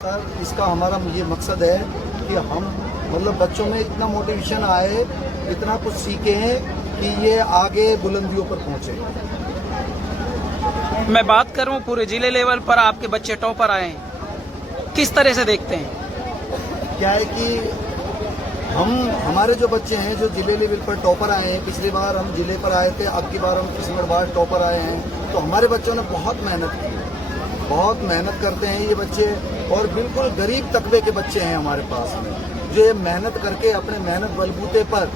Sir, इसका हमारा ये मकसद है कि हम मतलब बच्चों में इतना मोटिवेशन आए, इतना कुछ सीखे हैं कि ये आगे बुलंदियों पर पहुंचे। मैं बात करूं पूरे जिले लेवल पर आपके बच्चे टॉपर आए हैं, किस तरह से देखते हैं? क्या है कि हमारे जो बच्चे हैं जो जिले लेवल पर टॉपर आए हैं, पिछली बार हम जिले पर आए थे, अब की बार हम किस्मत टॉपर आए हैं, तो हमारे बच्चों ने बहुत मेहनत की, बहुत मेहनत करते हैं ये बच्चे और बिल्कुल गरीब तबके के बच्चे हैं हमारे पास में, जो ये मेहनत करके अपने मेहनत बलबूते पर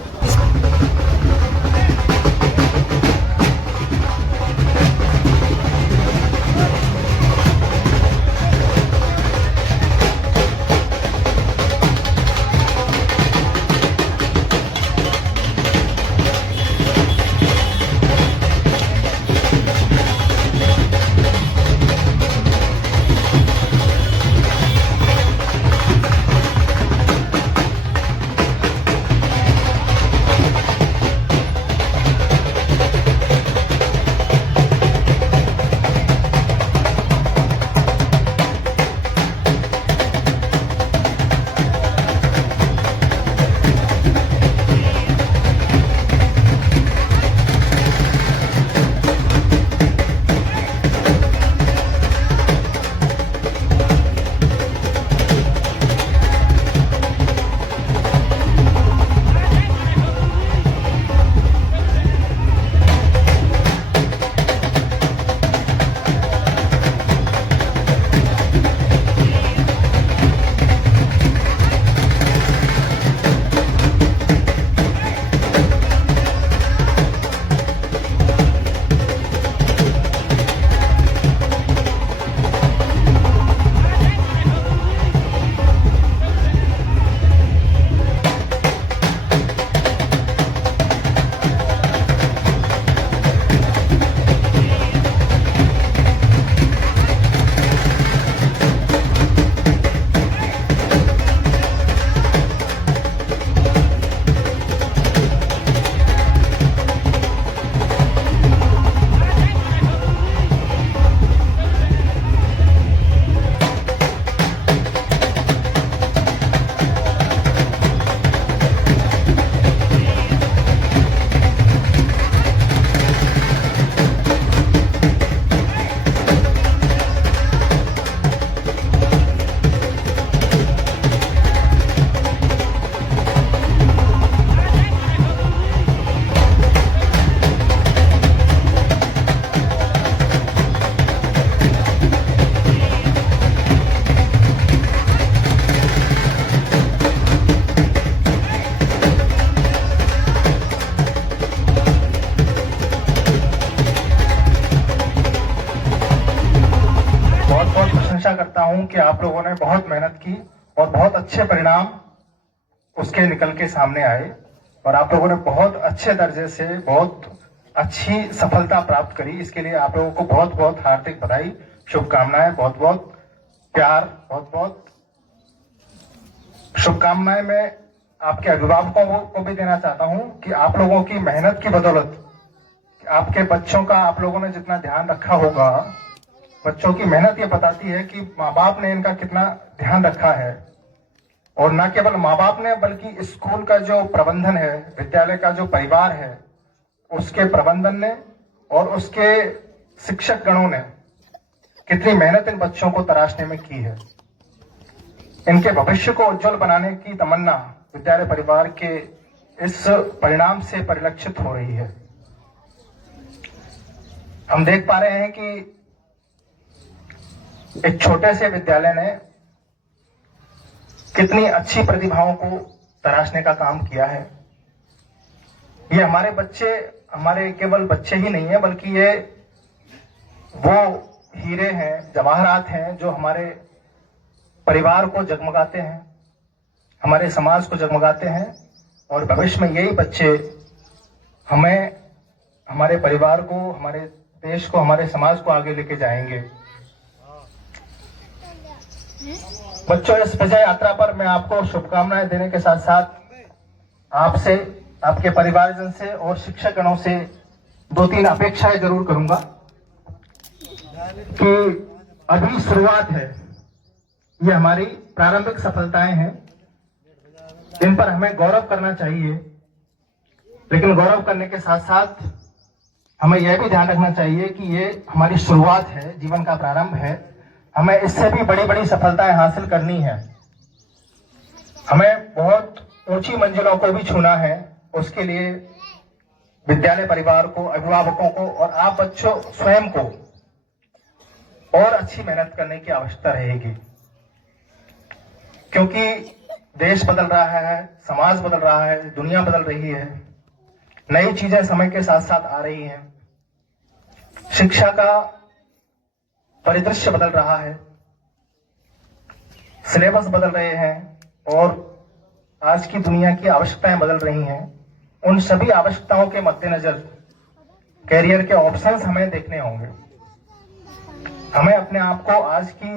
करता हूं कि आप लोगों ने बहुत मेहनत की और बहुत अच्छे परिणाम उसके निकल के सामने आए और आप लोगों ने बहुत अच्छे दर्जे से बहुत अच्छी सफलता प्राप्त करी। इसके लिए आप लोगों को बहुत बहुत हार्दिक बधाई, शुभकामनाएं, बहुत बहुत प्यार, बहुत बहुत शुभकामनाएं मैं आपके अभिभावकों को भी देना चाहता हूं कि आप लोगों की मेहनत की बदौलत आपके बच्चों का आप लोगों ने जितना ध्यान रखा होगा, बच्चों की मेहनत ये बताती है कि माँ बाप ने इनका कितना ध्यान रखा है। और न केवल माँ बाप ने बल्कि स्कूल का जो प्रबंधन है, विद्यालय का जो परिवार है, उसके प्रबंधन ने और उसके शिक्षक गणों ने कितनी मेहनत इन बच्चों को तराशने में की है। इनके भविष्य को उज्जवल बनाने की तमन्ना विद्यालय परिवार के इस परिणाम से परिलक्षित हो रही है। हम देख पा रहे हैं कि एक छोटे से विद्यालय ने कितनी अच्छी प्रतिभाओं को तराशने का काम किया है। ये हमारे बच्चे, हमारे केवल बच्चे ही नहीं है, बल्कि ये वो हीरे हैं, जवाहरात हैं जो हमारे परिवार को जगमगाते हैं, हमारे समाज को जगमगाते हैं और भविष्य में यही बच्चे हमें, हमारे परिवार को, हमारे देश को, हमारे समाज को आगे लेके जाएंगे। बच्चों, इस विजय यात्रा पर मैं आपको शुभकामनाएं देने के साथ साथ आपसे, आपके परिवारजन से और शिक्षक गणों से 2-3 अपेक्षाएं जरूर करूंगा कि अभी शुरुआत है। ये हमारी प्रारंभिक सफलताएं हैं, इन पर हमें गौरव करना चाहिए। लेकिन गौरव करने के साथ साथ हमें यह भी ध्यान रखना चाहिए कि ये हमारी शुरुआत है, जीवन का प्रारंभ है। हमें इससे भी बड़ी बड़ी सफलताएं हासिल करनी है। हमें बहुत ऊंची मंजिलों को भी छूना है। उसके लिए विद्यालय परिवार को, अभिभावकों को और आप बच्चों स्वयं को और अच्छी मेहनत करने की आवश्यकता रहेगी, क्योंकि देश बदल रहा है, समाज बदल रहा है, दुनिया बदल रही है, नई चीजें समय के साथ साथ आ रही हैं, शिक्षा का परिदृश्य बदल रहा है, सिलेबस बदल रहे हैं और आज की दुनिया की आवश्यकताएं बदल रही हैं। उन सभी आवश्यकताओं के मद्देनजर कैरियर के ऑप्शंस हमें देखने होंगे। हमें अपने आप को आज के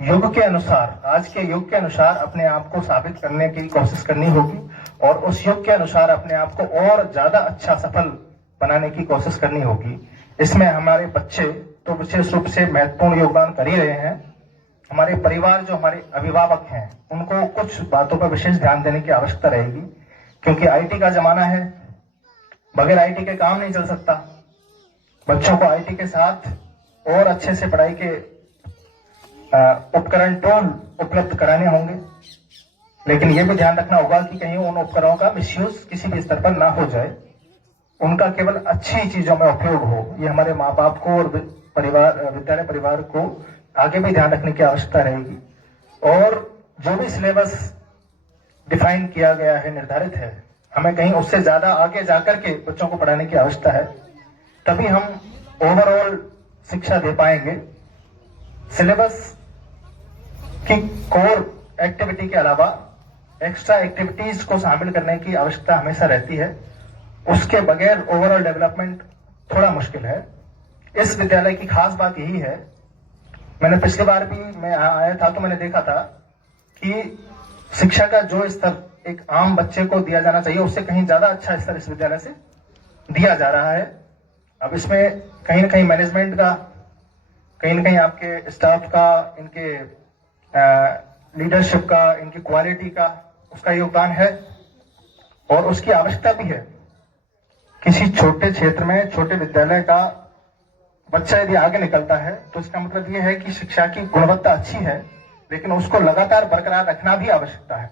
युग के अनुसार अपने आप को साबित करने की कोशिश करनी होगी और उस युग के अनुसार अपने आप को और ज्यादा अच्छा सफल बनाने की कोशिश करनी होगी। इसमें हमारे बच्चे तो विशेष रूप से महत्वपूर्ण योगदान कर ही रहे हैं। हमारे परिवार, जो हमारे अभिभावक हैं, उनको कुछ बातों पर विशेष ध्यान देने की आवश्यकता रहेगी, क्योंकि आईटी का जमाना है, बगैर आईटी के काम नहीं चल सकता। बच्चों को आईटी के साथ और अच्छे से पढ़ाई के उपकरण टूल उपलब्ध कराने होंगे, लेकिन यह भी ध्यान रखना होगा कि कहीं उन उपकरणों का मिसयूज किसी भी स्तर पर ना हो जाए, उनका केवल अच्छी चीजों में उपयोग हो। ये हमारे माँ बाप को और विद्यालय परिवार को आगे भी ध्यान रखने की आवश्यकता रहेगी। और जो भी सिलेबस डिफाइन किया गया है, निर्धारित है, हमें कहीं उससे ज्यादा आगे जाकर के बच्चों को पढ़ाने की आवश्यकता है, तभी हम ओवरऑल शिक्षा दे पाएंगे। सिलेबस की कोर एक्टिविटी के अलावा एक्स्ट्रा एक्टिविटीज को शामिल करने की आवश्यकता हमेशा रहती है। उसके बगैर ओवरऑल डेवलपमेंट थोड़ा मुश्किल है। इस विद्यालय की खास बात यही है, मैंने पिछली बार भी मैं आया था तो मैंने देखा था कि शिक्षा का जो स्तर एक आम बच्चे को दिया जाना चाहिए, उससे कहीं ज्यादा अच्छा स्तर इस विद्यालय से दिया जा रहा है। अब इसमें कहीं ना कहीं मैनेजमेंट का, कहीं ना कहीं आपके स्टाफ का, इनके लीडरशिप का, इनकी क्वालिटी का, उसका योगदान है और उसकी आवश्यकता भी है। किसी छोटे क्षेत्र में, छोटे विद्यालय का बच्चा यदि आगे निकलता है तो इसका मतलब यह है कि शिक्षा की गुणवत्ता अच्छी है, लेकिन उसको लगातार बरकरार रखना भी आवश्यकता है।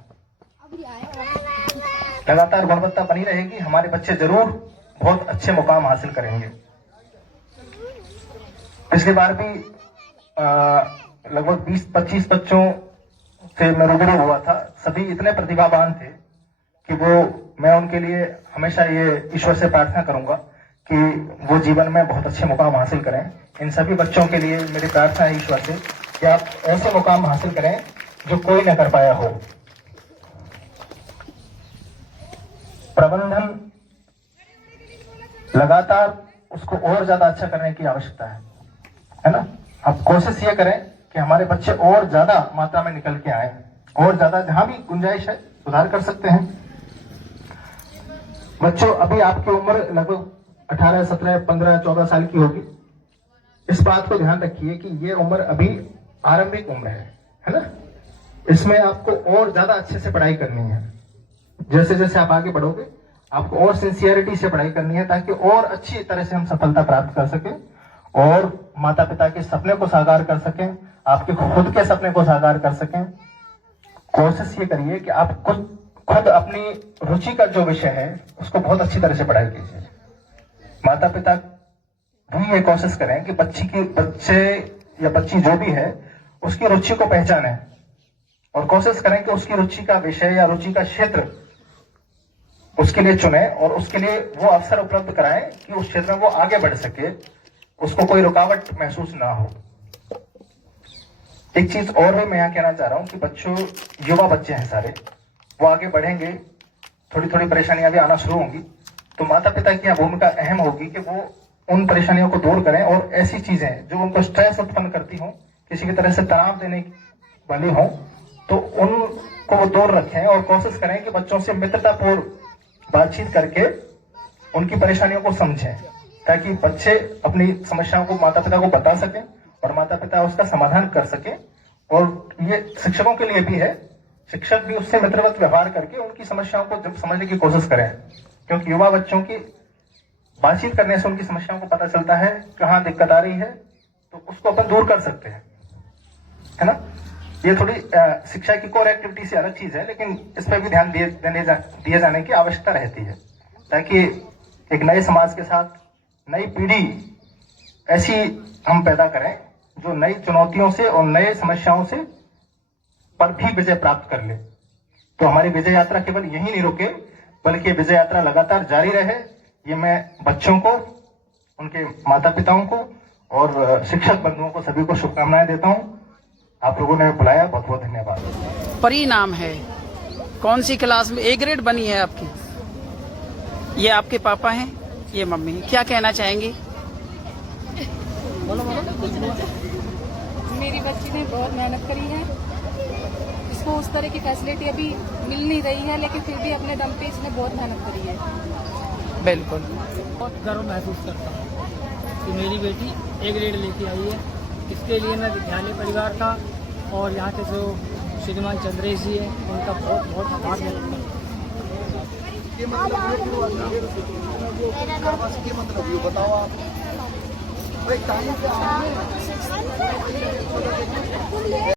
लगातार गुणवत्ता बनी रहेगी, हमारे बच्चे जरूर बहुत अच्छे मुकाम हासिल करेंगे। पिछली बार भी लगभग 20-25 बच्चों से मैं रूबरू हुआ था। सभी इतने प्रतिभावान थे कि मैं उनके लिए हमेशा ये ईश्वर से प्रार्थना करूंगा कि वो जीवन में बहुत अच्छे मुकाम हासिल करें। इन सभी बच्चों के लिए मेरी प्रार्थना है ईश्वर से कि आप ऐसे मुकाम हासिल करें जो कोई न कर पाया हो। प्रबंधन लगातार उसको और ज्यादा अच्छा करने की आवश्यकता है ना। अब कोशिश ये करें कि हमारे बच्चे और ज्यादा मात्रा में निकल के आए, और ज्यादा जहां भी गुंजाइश है सुधार कर सकते हैं। बच्चों, अभी आपकी उम्र लगभग 18, 17, 15, 14 साल की होगी। इस बात को ध्यान रखिए कि ये उम्र अभी आरंभिक उम्र है ना। इसमें आपको और ज्यादा अच्छे से पढ़ाई करनी है। जैसे जैसे आप आगे बढ़ोगे आपको और सिंसियरिटी से पढ़ाई करनी है, ताकि और अच्छी तरह से हम सफलता प्राप्त कर सकें और माता पिता के सपने को साकार कर सकें, आपके खुद के सपने को साकार कर सकें। कोशिश ये करिए कि आप खुद अपनी रुचि का जो विषय है उसको बहुत अच्छी तरह से पढ़ाई कीजिए। माता पिता भी ये कोशिश करें कि बच्चे या बच्ची जो भी है उसकी रुचि को पहचाने और कोशिश करें कि उसकी रुचि का विषय या रुचि का क्षेत्र उसके लिए चुने और उसके लिए वो अवसर उपलब्ध कराएं कि उस क्षेत्र में वो आगे बढ़ सके, उसको कोई रुकावट महसूस ना हो। एक चीज और भी मैं यहाँ कहना चाह रहा हूँ कि बच्चों, युवा बच्चे हैं सारे, वो आगे बढ़ेंगे, थोड़ी थोड़ी परेशानियां भी आना शुरू होंगी, तो माता पिता की यहाँ भूमिका अहम होगी कि वो उन परेशानियों को दूर करें और ऐसी चीजें जो उनको स्ट्रेस उत्पन्न करती हों, किसी की तरह से तनाव देने वाली हों, तो उनको वो दूर रखें और कोशिश करें कि बच्चों से मित्रतापूर्ण बातचीत करके उनकी परेशानियों को समझें, ताकि बच्चे अपनी समस्याओं को माता पिता को बता सकें और माता पिता उसका समाधान कर सकें और ये शिक्षकों के लिए भी है। शिक्षक भी उससे मित्रवत व्यवहार करके उनकी समस्याओं को जब समझने की कोशिश करें, क्योंकि युवा बच्चों की बातचीत करने से उनकी समस्याओं को पता चलता है कहाँ दिक्कत आ रही है, तो उसको अपन दूर कर सकते हैं, है ना। ये थोड़ी शिक्षा की कोर एक्टिविटी से अलग चीज है, लेकिन इस पर भी ध्यान दिए जाने की आवश्यकता रहती है, ताकि एक नए समाज के साथ नई पीढ़ी ऐसी हम पैदा करें जो नई चुनौतियों से और नए समस्याओं से पर भी विजय प्राप्त कर ले। तो हमारी विजय यात्रा केवल यही नहीं रुके, बल्कि विजय यात्रा लगातार जारी रहे। ये मैं बच्चों को, उनके माता पिताओं को और शिक्षक बंधुओं को सभी को शुभकामनाएं देता हूं। आप लोगों ने बुलाया, बहुत बहुत धन्यवाद। परिणाम है, कौन सी क्लास में ए ग्रेड बनी है आपकी? ये आपके पापा हैं, ये मम्मी हैं। क्या कहना चाहेंगी? मेरी बच्ची ने बहुत मेहनत करी है। इसको उस तरह की फैसिलिटी अभी मिल नहीं रही है, लेकिन फिर भी अपने दम पे इसने बहुत मेहनत करी है। बिल्कुल। बहुत गर्व महसूस करता हूँ कि मेरी बेटी ए ग्रेड लेके आई है। इसके लिए मैं विद्यालय परिवार का और यहाँ के जो श्रीमान चंद्रेश जी हैं उनका बहुत बहुत आभार व्यक्त करता हूँ। बताओ आप भाई टाइम पे